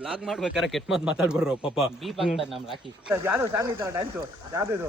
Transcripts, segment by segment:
Blog ಮಾಡ್ಬೇಕಾರೆ ಕೆಟ್ಟ ಮಾತು ಮಾತಾಡ್ಬಿಡ್ರು ಪಾಪ. ಬೀಪ್ ಆಗ್ತಾರೆ ನಮ್ ರಾಕಿ. ಯಾರು ಸಾಂಗ್ ಇತ್ತಲ್ಲ ಡ್ಯಾನ್ಸು ಯಾವ್ದು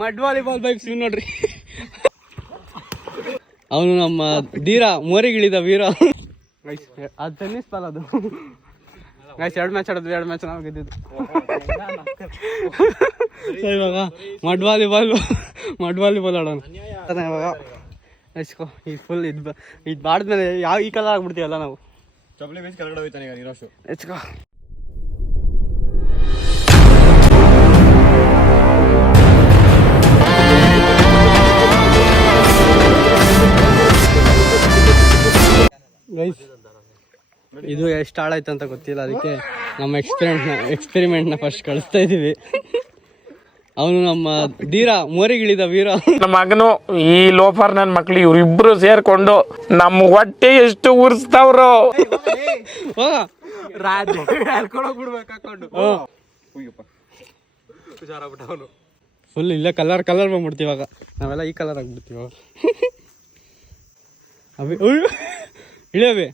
ಮಡ್ ವಾಲಿಬಾಲ್ ಬೈಕ್ಸ್ ನೋಡ್ರಿ. ಅವನು ನಮ್ಮ ಧೀರ ಮೋರಿಗಿಳಿದ ವೀರ. ಅದು ಟೆನ್ನಿಸ್ ಬಾಲ್ ಅದು. ಗೈಸ್ 2 ಮ್ಯಾಚ್ ಆಡೋದು, 2 ಮ್ಯಾಚ್ ನಾವು ಗೆದ್ದಿದ್ದು. ಇವಾಗ ಮಡ್ ವಾಲಿಬಾಲ್ ಆಡೋಣ ಇವಾಗ. ಎಸ್ಕೋ ಈ ಫುಲ್ ಇದು ಬಾಡ್ಮೇಲೆ ಯಾವ ಈ ಕಲರ್ ಆಗ್ಬಿಡ್ತೀವಲ್ಲ ನಾವು. ಚಪ್ಪಲಿ ಬೇಸ್ ಕೆಳಗಡೆ ಹೋಯ್ತಾನೆ ಈಗ ನೀರೋಶು. ಎಸ್ಕೋ ಗೈಸ್ ಇದು ಎಷ್ಟು ಹಾಳಾಯ್ತು ಅಂತ ಗೊತ್ತಿಲ್ಲ, ಅದಕ್ಕೆ ನಮ್ಮ ಎಕ್ಸ್ಪೆರಿಮೆಂಟ್ನ ಫಸ್ಟ್ ಕಳಿಸ್ತಾ ಇದ್ದೀವಿ. ಅವನು ನಮ್ಮ ಧೀರ ಮೋರಿಗಿಳಿದ ವೀರ. ನಮ್ಮ ಮಗನು ಈ ಲೋಫರ್ ನನ್ನ ಮಕ್ಳು ಇವ್ರಿಬ್ರು ಸೇರ್ಕೊಂಡು ನಮ್ಮ ಹೊಟ್ಟೆ ಎಷ್ಟು ಉರ್ಸ್ತಾವ್ರು. ಫುಲ್ ಇಲ್ಲ ಕಲರ್ ಬಂದ್ಬಿಡ್ತೀವಿ ಇವಾಗ ನಾವೆಲ್ಲ. ಈ ಕಲರ್ ಆಗ್ಬಿಡ್ತೀವಿ ಇವಾಗ. ಅಭಿ ಇಳಿಯವಿ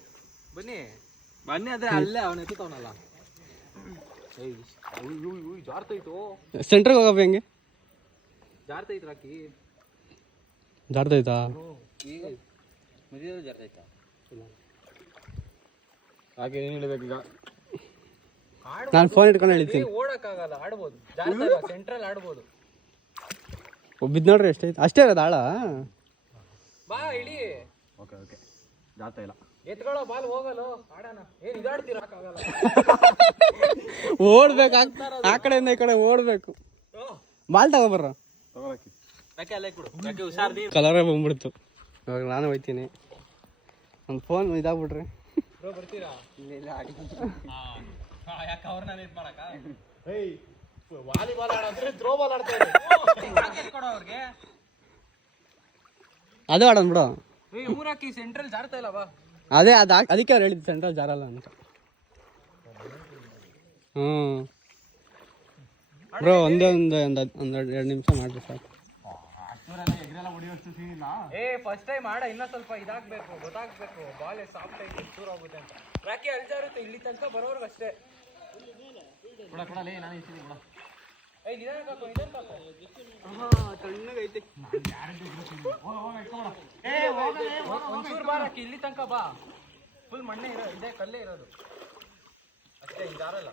ಬನ್ನಿ ಅದೇ ಅಲ್ಲೇ ಅವನ ಎತ್ತವನಲ್ಲ. ಜಾರ್ತೈತು ಸೆಂಟ್ರಿಗೆ ಹೋಗಪ್ಪ. ಹೆಂಗೆ ಜಾರ್ತೈತು ರಾಕಿ? ಜಾರ್ತೈತಾ? ಈಗ ಮದುವೆ ಜಾರ್ತೈತಾ? ಹಾಗೆ ಏನು ಹೇಳ್ಬೇಕೀಗ? ನಾನು ಫೋನ್ ಇಟ್ಕೊಂಡು ಹೇಳ್ತೀನಿ. ಓಡಕ್ಕಾಗಲ್ಲ, ಆಡ್ಬೋದು. ಸೆಂಟ್ರಲ್ ಆಡ್ಬೋದು. ಬಿದ್ದು ನೋಡ್ರಿ ಎಷ್ಟೈತೆ ಅಷ್ಟೇ ಇರೋದು ಆಳ. ಬಾ ಇಳಿ. ಓಕೆ ಜಾತ ಇಲ್ಲ. ಎತ್ಕೊಳ್ಳೋ ಬಾಲ್ ಹೋಗಲ್ಲ, ಆಡೋಣ. ಏನ್ ಇದಾಡ್ತೀರಾಗಲ್ಲ. ಓಡ್ಬೇಕು ಆ ಕಡೆಯಿಂದ ಈ ಕಡೆ ಓಡ್ಬೇಕು. ಬಾಲ್ ತಗೋಬರ್ರ. ಕಲರೇ ಬಂದ್ಬಿಡ್ತು. ಇವಾಗ ನಾನು ಹೋಯ್ತೀನಿ. ಒಂದು ಫೋನ್ ಇದಾಗ್ಬಿಟ್ರಿ. ಬರ್ತೀರಾ? ಯಾಕೆ ಅವ್ರನ್ನ ಇದು ಮಾಡಕ? ವಾಲಿಬಾಲ್ ಆಡೋದ್ರೆ ಥ್ರೋ ಬಾಲ್ ಆಡ್ತಾರೆ. ಅವ್ರಿಗೆ ಅದು ಆಡೋಣ ಬಿಡು. ಊರಾಕಿ ಸೆಂಟ್ರಲ್ ಜಾರ್ತಾ ಇಲ್ಲ ಬಾ. ಅದೇ ಅದಕ್ಕೆ ಅವ್ರು ಹೇಳಿದ್ದು ಸೆಂಟ್ರಲ್ ಜಾರಲ್ಲ ಅಂತ. ಬ್ರೋ ಒಂದೇ ಒಂದು 2 ನಿಮಿಷ ಮಾಡ್ರಿ ಸಾಕು. ಫಸ್ಟ್ ಟೈಮ್ ಆಡ, ಇನ್ನೂ ಸ್ವಲ್ಪ ಇದಾಗಬೇಕು, ಗೊತ್ತಾಗಬೇಕು. ಬಾಲ್ ಸಾಫ್ಟ್ ಆಗಿ ಚೂರ್ ಆಗುತ್ತೆ ಅಂತ. ರಾಕಿ ಅಲ್ಜಾರುತ್ತೆ ಇಲ್ಲಿ ತನಕ ಬರೋರ್ಗು ಅಷ್ಟೇ. ಒಂಚೂರು ಬಾ ರಾಕಿ, ಇಲ್ಲಿ ತನಕ ಬಾ. ಫುಲ್ ಮಣ್ಣೆ ಇದೆ, ಕಲ್ಲೇ ಇರೋದು ಅಷ್ಟೇ. ಜಾರಲ್ಲ.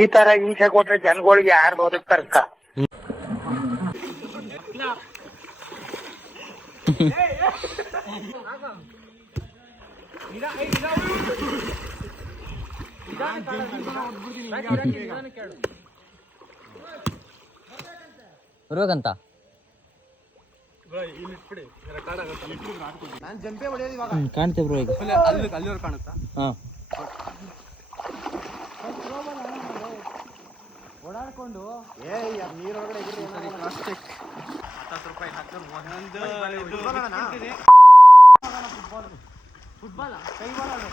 ಈ ತರ ಹಿಂಸೆ ಕೊಟ್ರೆ ಜನಗಳಿಗೆ ಯಾರು ಬದುಕ್ತಾರಕ್ಕ? ಬರುವಾಗಂತ ನಾನು ಜಂಪೆ ಹೊಡೆಯೋದು ಇವಾಗ. ಕಾಣ್ತೇವೆ ಬ್ರೋ ಈಗ. ಅಲ್ಲಿವರೆಗೆ ಕಾಣುತ್ತಾ? ಹಾಂ, ಓಡಾಡ್ಕೊಂಡು ನೀರೊಳಗಡೆ ಫುಟ್ಬಾಲ್ ಕೈ ಬಾಲ್ ಆಡು.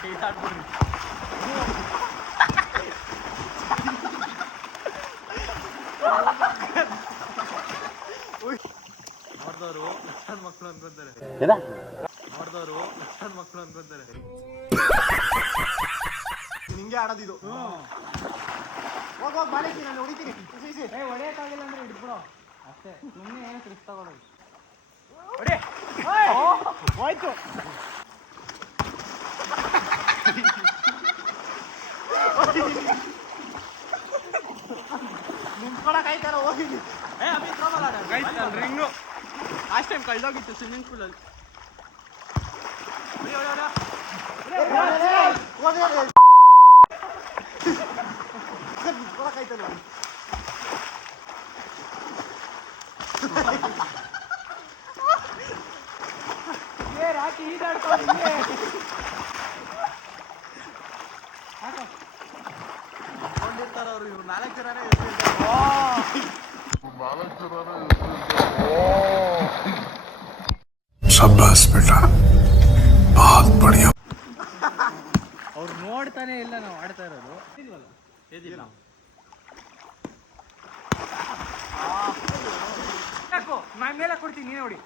ಕೈ ಆಡ್ಬಿಡ್ರಿ. ನೋಡ್ದವ್ರು ಲಕ್ಷಣ ಮಕ್ಕಳು ಅನ್ಕೊಂತಾರೆ. ನಿಂಗೆ ಆಡೋದಿದು. ಹೋಗ್ ಬಾಳಿಸಿ, ನಾನು ಹೊಡಿತೀನಿ. ಹೊಡೆಯಕ್ಕಾಗಿಲ್ಲ ಅಂದ್ರೆ ಹಿಡ್ಬಿಡೋ ಅಷ್ಟೇ. ಸುಮ್ಮನೆ ಏನು ಕ್ರಿಸ್ ತಗೊಳ್ಳೋದು. ಹೋಯ್ತು. ನಿಂತ್ಕೊಳಕಾಯ್ತಾರ ಹೋಗಿದ್ದೀನಿ. ರಿಂಗು ಲಾಸ್ಟ್ ಟೈಮ್ ಕಳ್ದೋಗಿತ್ತು ಸ್ವಿಮ್ಮಿಂಗ್ ಪೂಲಲ್ಲಿ. ನಿಂತ್ಕೊಳಕಾಯ್ತಾರ. ರಾಕಿ ಈದಾಡ್ಕೊಂಡು शाबाश बेटा बहुत बढ़िया ಅವ್ರು ನೋಡ್ತಾನೆ ಇಲ್ಲ ನಾವು ಆಡ್ತಾ ಇರೋದು. ಎದ್ದಿಲ್ಲ ನಾನು ಮೇಲೆ ಕೊಡ್ತೀನಿ, ನೀನೇ ನೋಡಿ.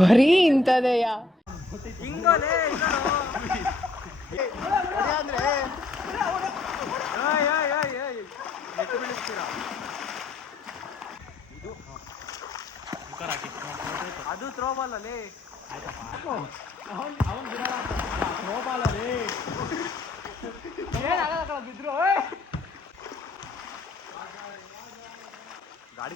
ಬರೀ ಇಂಥದೆಯ ಹಿಂಗೋಲೆ ಅದು ಥ್ರೋಬಾಲ್ ಅಲ್ಲಿ ಥ್ರೋಬಾಲ್ ಅಲ್ಲಿ ಬಿದ್ರು ಗಾಡಿ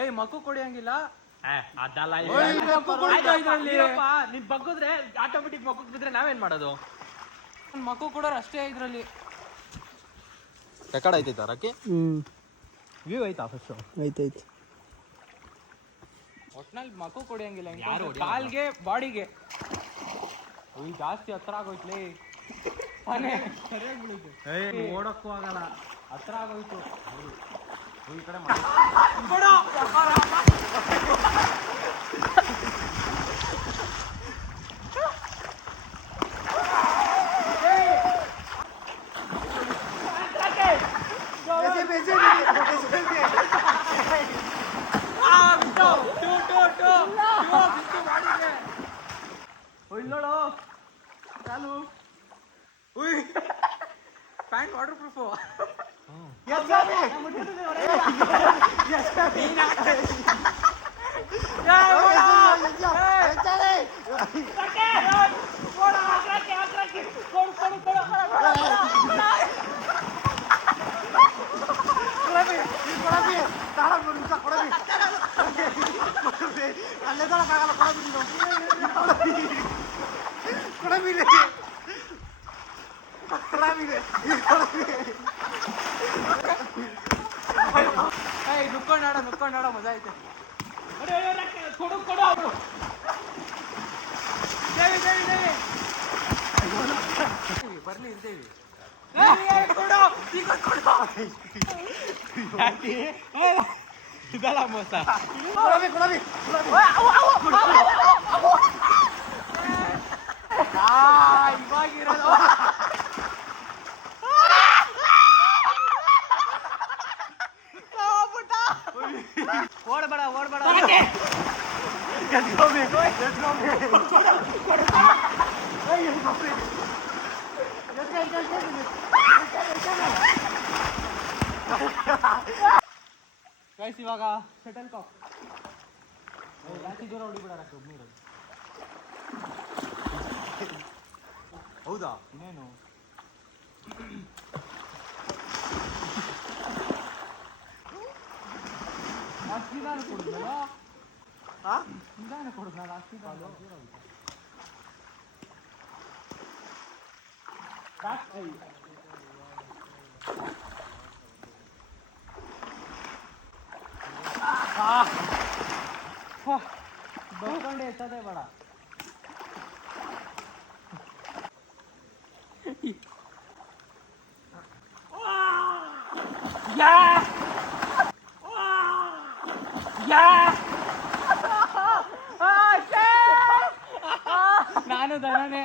ಏಯ್ ಮಕ್ಕು ಕೊಡಿಯಂಗಿಲ್ಲ. ಅದಲ್ಲ ನೀನ್ ಬಗ್ಗುದ್ರೆ ಆಟೋಮೆಟಿಕ್ ಮಕ್ಕಕ್ಕೆ ಬಿದ್ರೆ ನಾವೇನ್ ಮಾಡೋದು? ಮಕ್ಕು ಕೊಡೋರು ಅಷ್ಟೇ ಇದ್ರಲ್ಲಿ. ರೆಕಾರ್ಡ್ ಆಯ್ತೈತಾ ರಕ್ಕಿ? ವ್ಯೂ ಆಯ್ತಾ ಫಸ್ಟ್? ಆಯ್ತಾಯ್ತು. ಒಟ್ನಲ್ಲಿ ಮಕ್ಕು ಕೊಡಿಯಂಗಿಲ್ಲ, ಕಾಲ್ಗೆ ಬಾಡಿಗೆ. ಜಾಸ್ತಿ ಹತ್ರ ಆಗೋಯ್ತ್ಲಿ, ಓಡಕ್ಕೂ ಆಗಲ್ಲ, ಹತ್ರ ಆಗೋಯ್ತು. ಈ ಕಡೆ ನೋಡು ಚಾಲು. Pant water proof. ನುಕ್ಕೊಂಡಾಡ ಮಜಾ ಐತೆ. ಕೊಡು ಕೊಡು ಅವರು ಬರ್ಲಿ ಇರ್ತೇವಿ. ಇದಲ್ಲ ಮೋಸ. ಇವಾಗಿರೋದು ಓಡ್ಬೇಡ ಓಡ್ಬೇಡ. ಗೈಸ್ ಇವಾಗ ಶಟಲ್ ಕಾಕ್ ಜಾಸ್ತಿ ದೂರ ಹೊಡಿಬಿಡಾರಕ್ಕೆ ಒಬ್ಬರು. ಹೌದಾ? ಇನ್ನೇನು ಅಷ್ಟು ನಿಧಾನ ಕೊಡುದಲ್ಲ, ನಿಧಾನ ಕೊಡುದಲ್ಲ ಅಷ್ಟು ನಿಧಾನ. ಬರ್ಕೊಂಡೆ ಎತ್ತದೇ ಬೇಡ. ನಾನು ದನನೇ.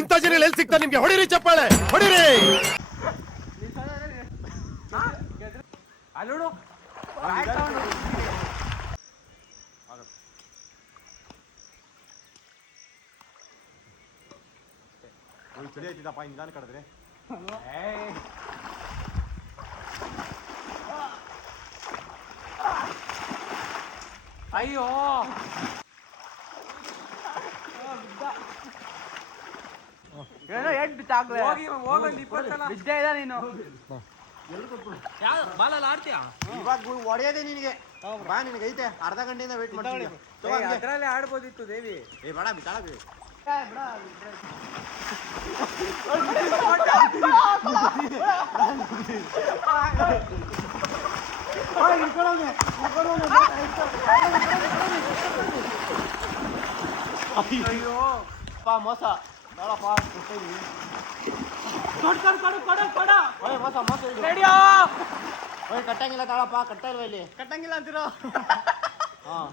ಇಂಥ ಜನ ಎಲ್ಲಿ ಸಿಗ್ತಾರೆ ನಿಮ್ಗೆ? ಹೊಡಿರಿ ಚಪ್ಪಾಳೆ ಹೊಡಿರಿ. ಅಲ್ಲೋಡು ಚಳಿ ಆಯ್ತಿದ್ದಪ್ಪ ನಿಧಾನ ಕಡಿದ್ರೆ. ಅಯ್ಯೋ ಏನೋ ಎಂಟು ಬಿತ್ತಾಗ್ಲೇ ಹೋಗೊಂದು 20 ಸಲ ಬಿದ್ದೇ ಇಲ್ಲ ನೀನು. ಬಾಲಲ್ಲಿ ಆಡ್ತೀಯಾ ಇವಾಗ ಹೊಡೆಯೋದೇ ನಿನಗೆ ಬಾ, ನಿನಗೆ ಐತೆ ಅರ್ಧ ಗಂಟೆಯಿಂದ ವೇಟ್ ಮಾಡ್ತೀನಿ. ಅದ್ರಲ್ಲೇ ಆಡ್ಬೋದಿತ್ತು ದೇವಿ. ಏ ಬೇಡ ಬಿತ್ತಾಳ ಬಿ. ಅಯ್ಯೋ ಪಾ ಮೋಸ ಬೇಡಪ್ಪ ಕೊಡ್ತಾಯಿದ್ದೀವಿ. ಓಯ್ ಮೋಸ ಮೋಸ ಇದು. ಓಯ್ ಕಟ್ಟಂಗಿಲ್ಲ ತಾಳಪ್ಪ, ಕಟ್ತಾ ಇಲ್ವಾ ಇಲ್ಲಿ? ಕಟ್ಟಂಗಿಲ್ಲ ಅಂತಿರೋ. ಹಾಂ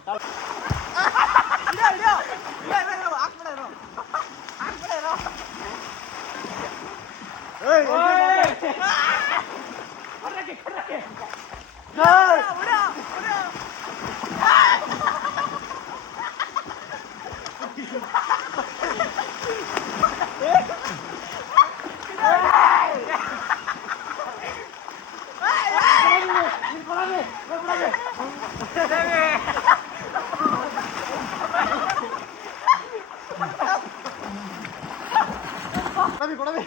ಕೊಡಬಿ.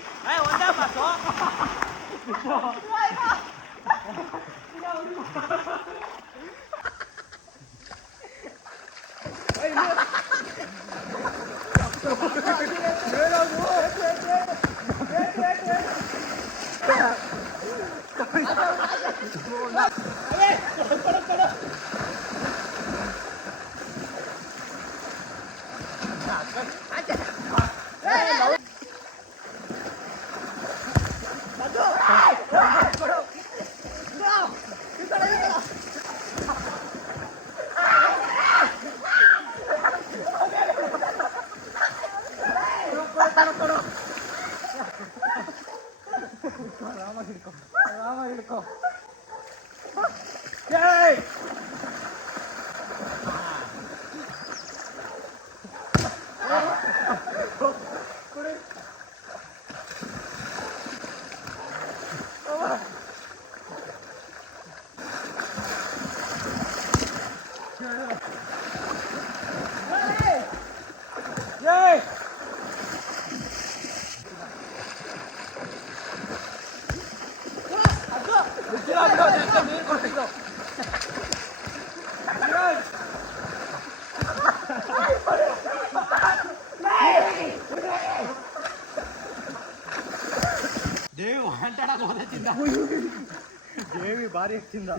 ದೇವಿ ಭಾರಿ ತಿಂದ.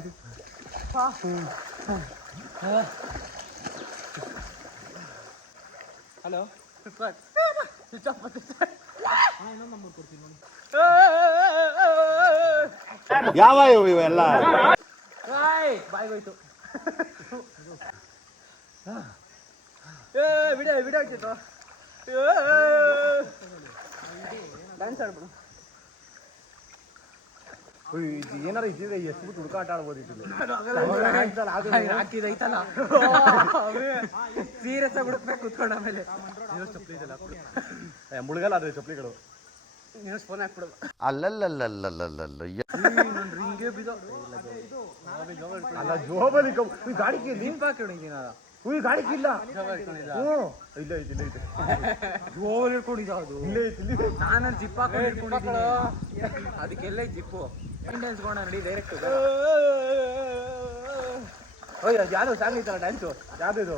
ಹಲೋ ಯಾವ ಇವೆಲ್ಲ ಬಾಯ್ಗೋಯ್ತು. ವಿಡಿಯೋ ಆಗ್ತಿತ್ತು. ಡ್ಯಾನ್ಸ್ ಆಡ್ಬಿಡು. ಏನಾರ ಇದ್ದಿದ್ರೆ ಎಷ್ಟು ಹುಡುಕಾಟ ಆಡ್ಬೋದಿತ್ತು. ಹಾಕಿದೈತಲ್ಲ ಸೀರಿಯಸ್ ಆಗಿ ಹುಡುಕ್ಬೇಕು ಕುತ್ಕೊಂಡು. ಆಮೇಲೆ ಮುಳುಗಲ್ಲ ಅದ್ರ ಚಪ್ಪಲಿಗಳು. ನೀನು ಫೋನ್ ಹಾಕ್ಬಿಡು. ಅಲ್ಲಲ್ಲಲ್ಲಲ್ಲಲ್ಲಲ್ಲ ಹಿಂಗೆ ಬಿದ್ದೋ. ಅಲ್ಲ ಜೋಬಲ್ಲಿ ಗಾಡಿಗೆ ಲಿಂಕ್ ಹಾಕಿಡಿದ್ದೀನ ಗಾಡಿ ಇಲ್ಲ. ಇಲ್ಲ ಐತಿ ಇಲ್ಲ ಐತಿ. ಜೋಲ್ ಹಿಡ್ಕೊಂಡಿದ್ದ ಅದು. ಇಲ್ಲೇ ಐತಿ ಇಲ್ಲಿ. ನಾನು ಜಿಪ್ ಹಾಕೊಂಡು ಹಿಡ್ಕೊಂಡಿದ್ದೀನಿ. ಅದಕ್ಕೆಲ್ಲ ಜಿಪ್ಪು ಇಂಟೆನ್ಸ್ ಗೋಣ ನಡಿ ಡೈರೆಕ್ಟ್. ಓಯ್ ಅದು ಯಾವ್ದು ಸಾಂಗ್ ಐತಲ್ಲ ಡ್ಯಾನ್ಸು ಯಾವ್ದು?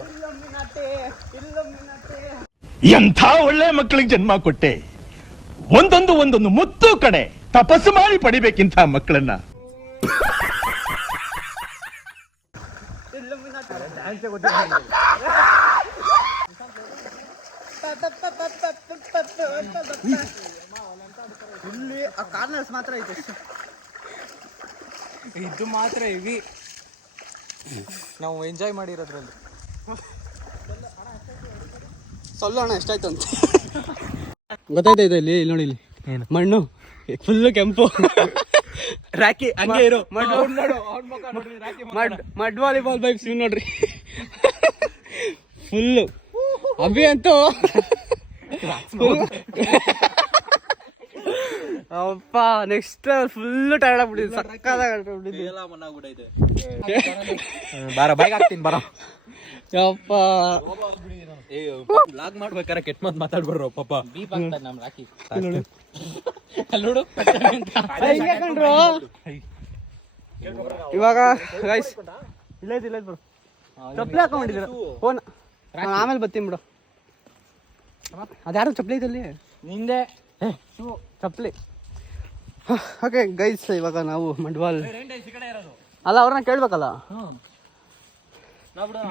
ಎಂಥ ಒಳ್ಳೆ ಮಕ್ಕಳಿಗೆ ಜನ್ಮ ಕೊಟ್ಟೆ. ಒಂದೊಂದು ಮುತ್ತು ಕಡೆ ತಪಸ್ಸು ಮಾಡಿ ಪಡಿಬೇಕಿಂತ ಮಕ್ಕಳನ್ನ. ಡ್ಯಾನ್ಸೇ ಗೊತ್ತಿಲ್ಲ. ಇಲ್ಲಿ ಆ ಕಾರ್ನರ್ಸ್ ಮಾತ್ರ ಐತೆ. ಇದು ಮಾತ್ರ ಇವಿ ನಾವು ಎಂಜಾಯ್ ಮಾಡಿರೋದ್ರಲ್ಲಿ. ಸೊಲ್ಲೋಣ ಎಷ್ಟಾಯ್ತು ಅಂತ ಗೊತ್ತಾಯ್ತಾ ಇದೆ. ಇಲ್ಲಿ ನೋಡಿ, ಇಲ್ಲಿ ಮಣ್ಣು ಫುಲ್ಲು ಕೆಂಪು. ರಾಕಿ ಹಂಗೆ ಇರೋ ಮಡ್ ವಾಲಿಬಾಲ್ ಬೈಕ್ಸ್ ಇವ್ ನೋಡ್ರಿ ಫುಲ್ಲು. ಅಭಿ ಅಂತೂ ಅಪ್ಪ ನೆಕ್ಸ್ಟ್ ಫುಲ್ ಟೈರ್ಡ್ ಆಗ್ಬಿಟ್ಟಿದ್ವಿ, ಸಕ್ಕತ್ತಾಗ್ಬಿಟ್ಟಿದ್ವಿ. ಬಾರ ಬೈಕ್ ಹಾಕ್ತೀನಿ ಬರೋ. ಯಪ್ಪ ಲಾಗ್ ಮಾಡ್ಬೇಕಾರೆ ಕೆಟ್ಟ ಮಾತು ಮಾತಾಡ್ಬಾರ್ರು ಪಾಪ. ಬೀಪ್ ಆಗ್ತದೆ ನಮ್ ರಾಕಿ. ನೋಡು ಹಿಂಗೆ ಕಣ್ರು. ಇವಾಗ ಗೈಸ್ ಇಲ್ಲ ಬ್ರೋ, ಚಪ್ಪಲಿ ಹಾಕೊಂಡಿದ್ದೀರ ಫೋನ್. ನಾನು ಆಮೇಲೆ ಬರ್ತೀನಿ ಬಿಡು. ಅದ್ಯಾರು ಚಪ್ಪಲಿ ಐತಲ್ಲಿ ನಿಂದೆ ಚಪ್ಪಲಿ. ಓಕೆ ಗೈಸ್, ಇವಾಗ ನಾವು ಮಂಡ್ವಾಲ್ ಅಲ್ಲ ಅವ್ರನ್ನ ಕೇಳ್ಬೇಕಲ್ಲ.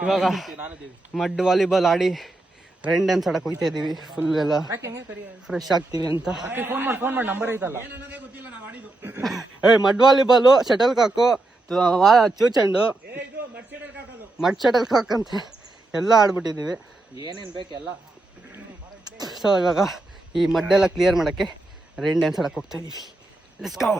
ಇವಾಗ ಮಡ್ ವಾಲಿಬಾಲ್ ಆಡಿ ರೈನ್ ಡ್ಯಾನ್ಸ್ ಆಡಕ್ ಹೋಗ್ತಾ ಇದೀವಿ. ಫುಲ್ ಎಲ್ಲ ಫ್ರೆಶ್ ಆಗ್ತೀವಿ ಅಂತ. ಫೋನ್ ಮಾಡಿ ನಂಬರ್ ಐತಲ್ಲ. ಮಡ್ ವಾಲಿಬಾಲು, ಶಟಲ್ ಕಾಕು, ಚೂಚಂಡು, ಮಡ್ ಶಟಲ್ ಕಾಕ್ ಅಂತ ಎಲ್ಲ ಆಡ್ಬಿಟ್ಟಿದೀವಿ. ಏನೇನ್ ಬೇಕೆಲ್ಲ. ಸೊ ಇವಾಗ ಈ ಮಡ್ಡೆಲ್ಲ ಕ್ಲಿಯರ್ ಮಾಡಕ್ಕೆ ರೈನ್ ಡ್ಯಾನ್ಸ್ ಆಡಕ್ ಹೋಗ್ತಾ ಇದೀವಿ. ಲೆಟ್ಸ್ ಗೋ.